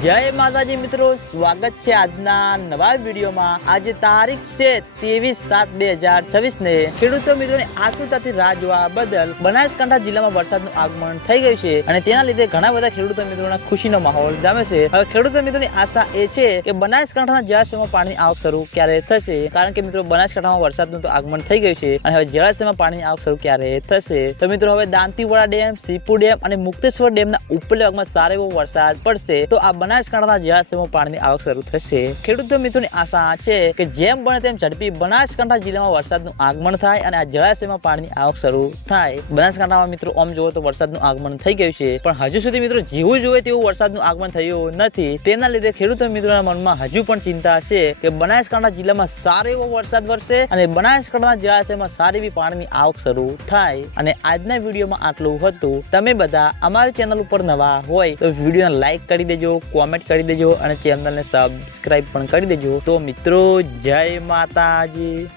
જય માતાજી મિત્રો, સ્વાગત છે આજના નવા વિડીયોમાં। આજે તારીખ છે 23/7/2026 ને ખેડૂતો મિત્રોની આતુરતાથી રાહ જોવા બદલ બનાસકાંઠા જિલ્લામાં વરસાદનું આગમન થઈ ગયું છે અને તેના લીધે ઘણા બધા ખેડૂતો મિત્રોના ખુશીનો માહોલ જામે છે। હવે ખેડૂતો મિત્રોની આશા એ છે કે બનાસકાંઠાના જળાશયમાં પાણીની આવક શરૂ ક્યારે થશે, કારણ કે મિત્રો બનાસકાંઠામાં વરસાદનું તો આગમન થઈ ગયું છે અને હવે જળાશયમાં પાણીની આવક શરૂ ક્યારે થશે। તો મિત્રો હવે દાંતીવાડા ડેમ, સીપુ ડેમ અને મુક્તેશ્વર ડેમના ઉપલા ભાગમાં સારો એવો વરસાદ પડશે તો આ બનાસકાંઠાના જળાશયમાં પાણીની આવક શરૂ થશે। ખેડૂતો મિત્રોની આશા છે કે જેમ બને તેમ ઝડપી બનાસકાંઠા જિલ્લામાં વરસાદનું આગમન થાય અને આ જળાશયમાં પાણીની આવક શરૂ થાય। બનાસકાંઠામાં મિત્રો આમ જોવો તો વરસાદનું આગમન થઈ ગયું છે, પણ હજુ સુધી મિત્રો જેવું જોઈએ તેવું વરસાદનું આગમન થયું નથી। તેના લીધે ખેડૂતો મિત્રોના મનમાં હજુ પણ ચિંતા છે કે બનાસકાંઠા જિલ્લામાં સારો એવો વરસાદ વરસે અને બનાસકાંઠાના જળાશયમાં સારી એવી પાણીની આવક શરૂ થાય। અને આજના વિડીયોમાં આટલું હતું। તમે બધા અમારી ચેનલ ઉપર નવા હોય તો વિડીયોને લાઈક કરી દેજો, કોમેન્ટ કરી દેજો અને ચેનલને સબસ્ક્રાઇબ પણ કરી દેજો। તો મિત્રો જય માતાજી।